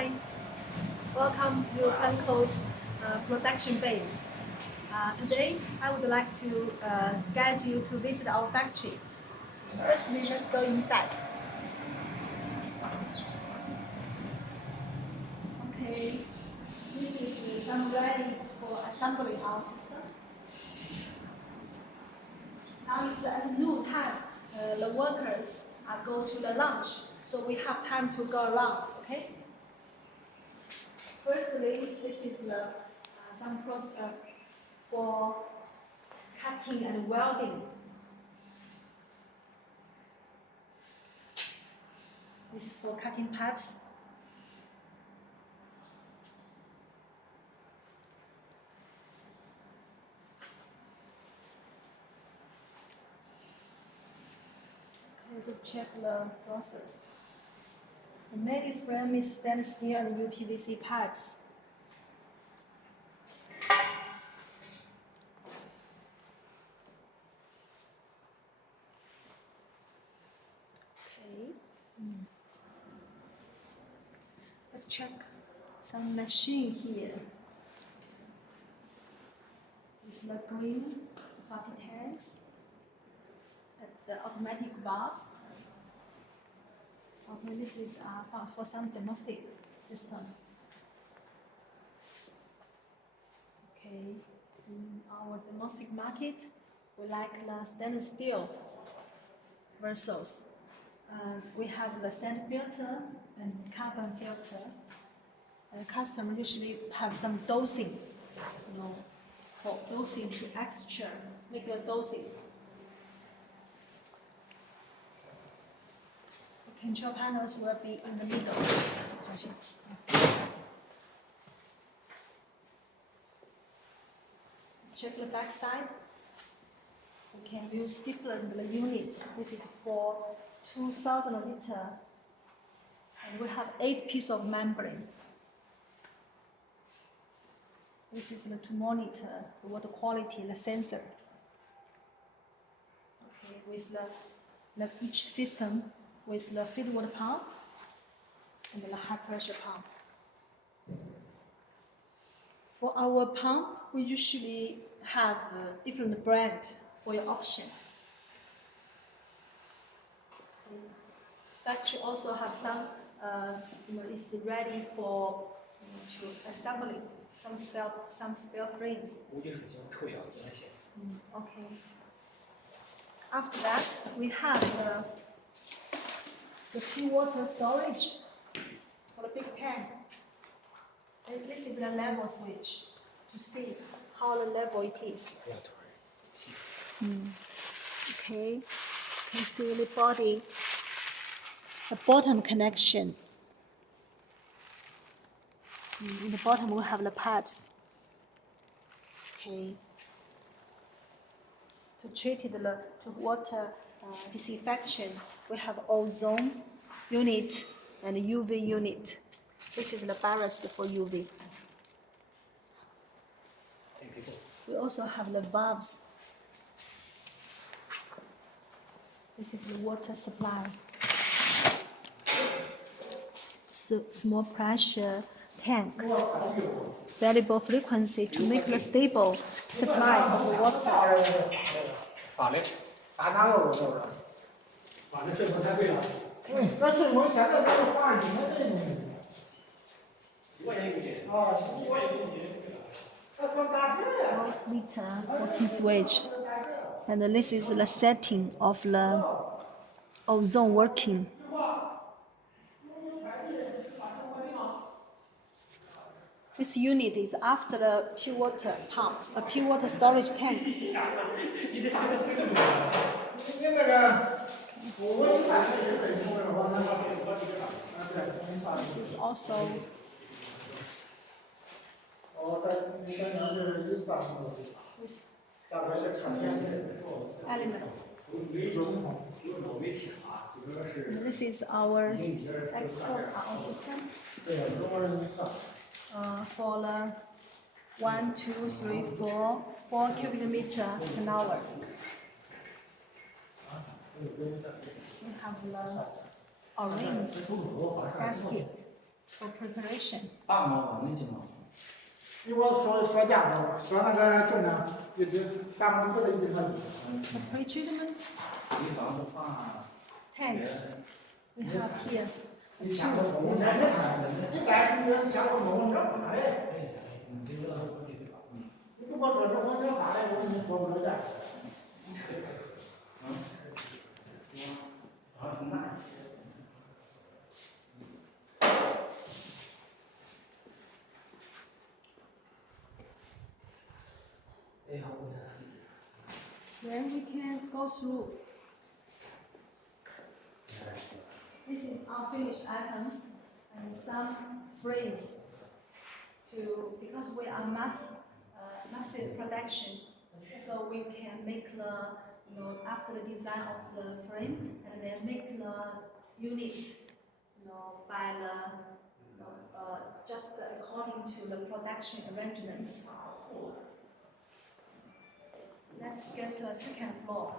Hi, welcome to BNKO's production base. Today, I would like to guide you to visit our factory. Firstly, let's go inside. Okay, this is some ready for assembling our system. Now it's at noon time. The workers go to the lunch, so we have time to go around. Okay. Firstly, this is the some process for cutting and welding. This is for cutting pipes. Okay, let's check the process. The main frame is stainless steel and UPVC pipes. Okay. Let's check some machine here. This is the green floppy tanks, the automatic valves. Okay, this is for some domestic system. Okay, in our domestic market, we like the stainless steel vessels. We have the sand filter and carbon filter. The customer usually have some dosing, for dosing to extra, make the dosing. The control panels will be in the middle. Check the back side. We can use different units. This is for 2,000 liter. And we have 8 pieces of membrane. This is to monitor the water quality, the sensor. Okay, with each system with the feed water pump and the high pressure pump. For our pump, we usually have a different brand for your option. Factory also have some, is ready for to assembling some spare frames. Okay. After that, we have the pure water storage for the big tank. And this is the level switch to see how the level it is. Okay, you can see the body, the bottom connection. In the bottom we have the pipes. Okay. To treat the water disinfection, we have ozone unit and UV unit. This is the ballast for UV. We also have the valves. This is the water supply. So, small pressure tank. Variable frequency to make the stable supply of the water. Voltmeter working switch, and this is the setting of the ozone working. This unit is after the pure water pump, a pure water storage tank. This is also with 2 elements. And this is our export our system. For the 1, 2, 3, 4 cubic meter an hour. We have the orange gasket for preparation. 大模吧，能行吗？你我说价格吧，说那个重量，一直3公克的1可以。The pre-treatment 你房子放 tanks we have here. 你想个公司，你带你想个公司发的，你不跟我说这公司发的，我跟你说不了的。Then we can go through. This is unfinished items and some frames. Because we are massive production, so we can make the after the design of the frame and then make the unit by the just according to the production arrangement. Let's get the second floor.